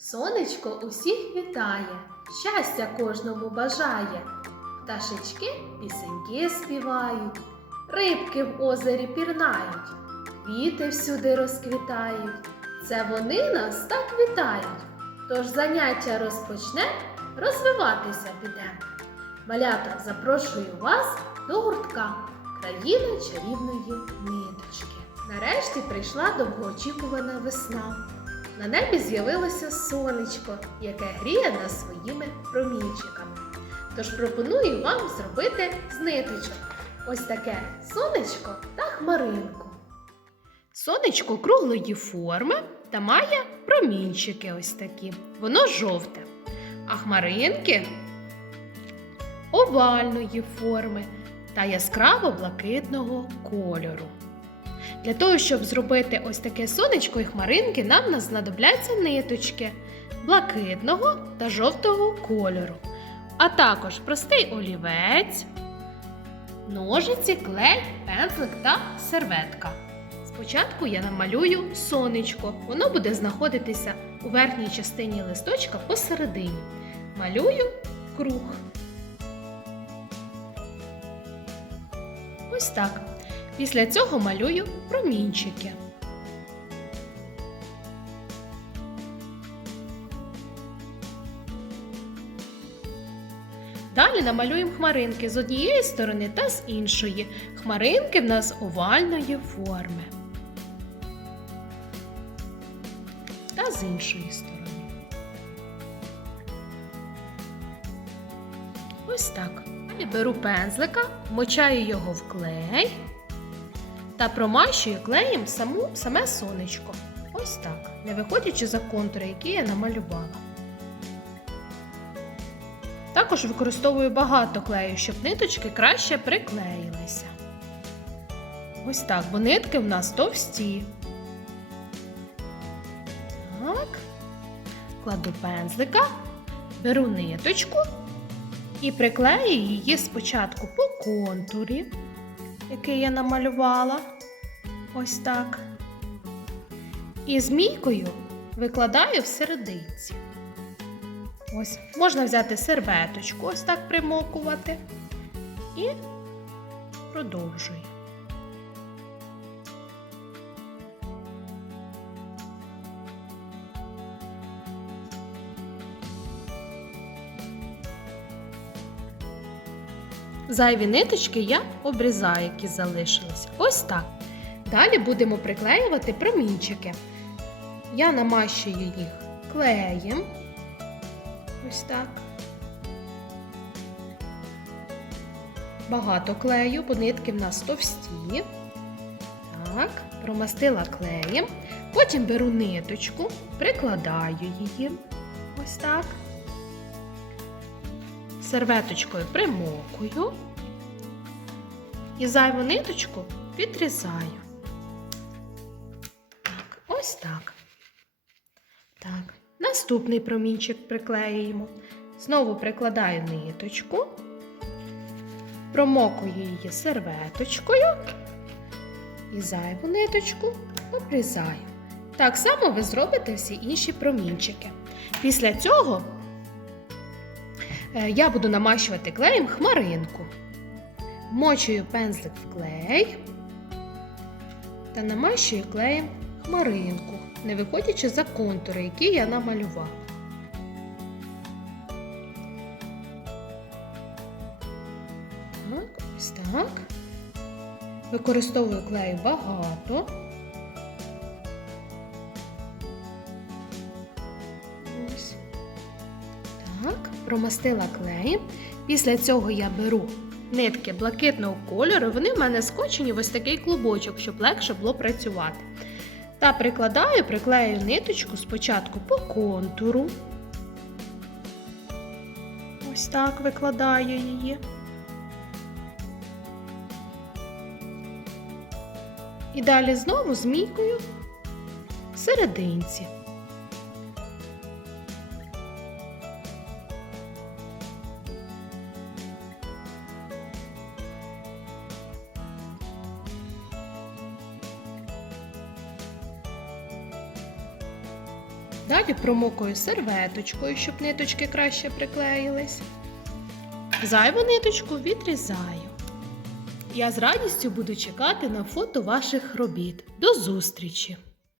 Сонечко усіх вітає, щастя кожному бажає. Пташечки пісеньки співають, рибки в озері пірнають, квіти всюди розквітають. Це вони нас так вітають. Тож заняття розпочне, розвиватися піде. Малята, запрошую вас до гуртка країни чарівної ниточки. Нарешті прийшла довгоочікувана весна. На небі з'явилося сонечко, яке гріє нас своїми промінчиками. Тож пропоную вам зробити з ось таке сонечко та хмаринку. Сонечко круглої форми та має промінчики ось такі. Воно жовте. А хмаринки овальної форми та яскраво блакитного кольору. Для того, щоб зробити ось таке сонечко і хмаринки, нам знадобляться ниточки блакитного та жовтого кольору, а також простий олівець, ножиці, клей, пензлик та серветка. Спочатку я намалюю сонечко. Воно буде знаходитися у верхній частині листочка посередині. Малюю круг. Ось так. Після цього малюю промінчики. Далі намалюємо хмаринки з однієї сторони та з іншої. Хмаринки в нас овальної форми. Та з іншої сторони. Ось так. Далі беру пензлика, вмочаю його в клей та промащую клеєм саму, саме сонечко. Ось так, не виходячи за контури, які я намалювала. Також використовую багато клею, щоб ниточки краще приклеїлися. Ось так, бо нитки в нас товсті. Так. Кладу пензлика, беру ниточку і приклею її спочатку по контурі який я намалювала. Ось так. І змійкою викладаю в серединці. Ось, можна взяти серветочку, ось так примокувати. І продовжую. Зайві ниточки я обрізаю, які залишились. Ось так. Далі будемо приклеювати промінчики. Я намащую їх клеєм. Ось так. Багато клею, бо нитки в нас товсті. Так, промастила клеєм. Потім беру ниточку, прикладаю її. Ось так серветочкою примокую і зайву ниточку підрізаю. Так, ось так. Так. Наступний промінчик приклеюємо. Знову прикладаю ниточку, промокую її серветочкою і зайву ниточку обрізаю. Так само ви зробите всі інші промінчики. Після цього я буду намащувати клеєм хмаринку. Мочую пензлик в клей та намащую клеєм хмаринку, не виходячи за контури, які я намалювала. Так, ось так. Використовую клею багато. Так, промастила клеєм. Після цього я беру нитки блакитного кольору. Вони в мене скочені в ось такий клубочок, щоб легше було працювати. Та прикладаю, приклею ниточку спочатку по контуру. Ось так викладаю її. І далі знову змійкою в серединці. Далі промокую серветочкою, щоб ниточки краще приклеїлись. Зайву ниточку відрізаю. Я з радістю буду чекати на фото ваших робіт. До зустрічі!